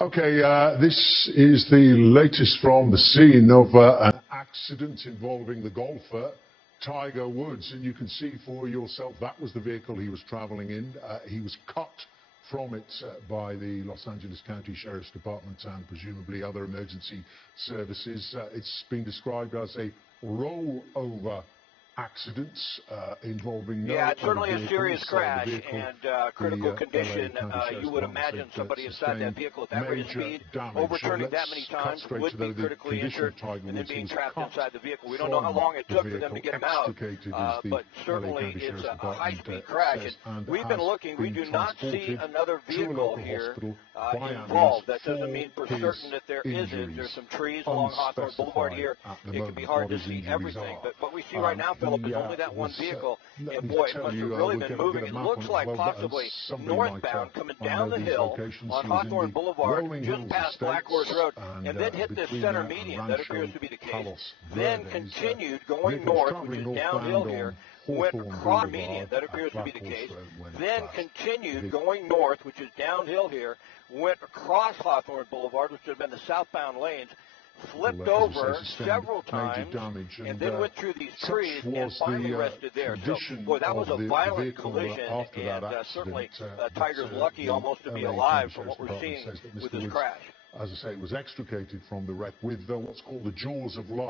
Okay, this is the latest from the scene of an accident involving the golfer Tiger Woods, and you can see for yourself that was the vehicle he was traveling in. He was cut from it by the Los Angeles County Sheriff's Department and presumably other emergency services. It's been described as a rollover accident involving no it's certainly other a serious vehicles. crash and critical condition. You would imagine somebody inside that vehicle at that rate of speed, overturning that many times, would be critically injured and then being trapped inside the vehicle. We don't know how long it took for them to get him out, but certainly it's a high-speed crash. And we've been looking. We do not see another vehicle here involved. That doesn't mean for certain that there isn't. There's some trees along Hawthorne Boulevard here. It can be hard to see everything, but what we see right now, Philip, is only that one vehicle. And boy, it must have really been moving. It looks like possibly northbound, coming down the hill on Hawthorne Boulevard, just past Black Horse Road, and then hit this center median. That appears to be the case. Then continued going north, which is downhill here, went across the median. That appears to be the case. Then continued going north, which is downhill here, went across Hawthorne Boulevard, which would have been the southbound lanes, flipped over several times, and then went through these trees and finally rested there. So, boy, that was a violent collision, and certainly Tiger's lucky almost to be alive from what we're seeing with this crash. As I say, it was extricated from the wreck with what's called the jaws of life.